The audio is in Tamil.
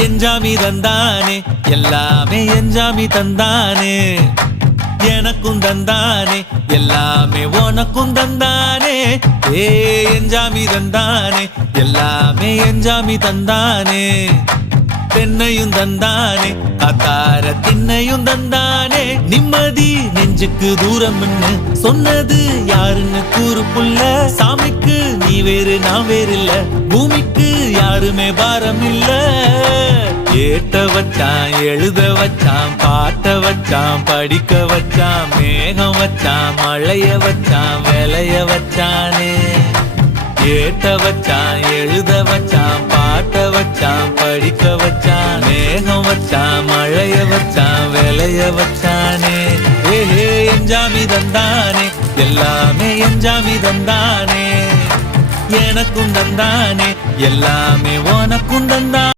எஞ்சாமி தந்தானே எல்லாமே எஞ்சாமி தந்தானே எனக்கும் தந்தானே எல்லாமே உனக்கும் தந்தானே ஏ எஞ்சாமி தந்தானே எல்லாமே எஞ்சாமி தந்தானே தென்னையும் தந்தானே காத்தார திண்ணையும் தந்தானே நிம்மதி நெஞ்சுக்கு தூரம்னு சொன்னது யாருன்னு கூறு புள்ள சாமிக்கு நீ வேறு நான் வேறு இல்ல பூமிக்கு யாருமே பாரம் இல்ல ஏத்த வச்சான் எழுத வச்சான் பாட்ட வச்சான் படிக்க வச்சான் மேகம் வச்சான் மழைய வச்சான் விளைய வச்சானே ஏத்த வச்சான் எழுத வச்சான் பாட்ட வச்சான் படிக்க வச்சான் மேகம் வச்சான் மழைய வச்சான் விளைய வச்சானே ஏஹே எஞ்சாமி தந்தானே எல்லாமே எஞ்சாமி தந்தானே எனக்கும் தந்தானே எல்லாமே உனக்கும் தந்தானே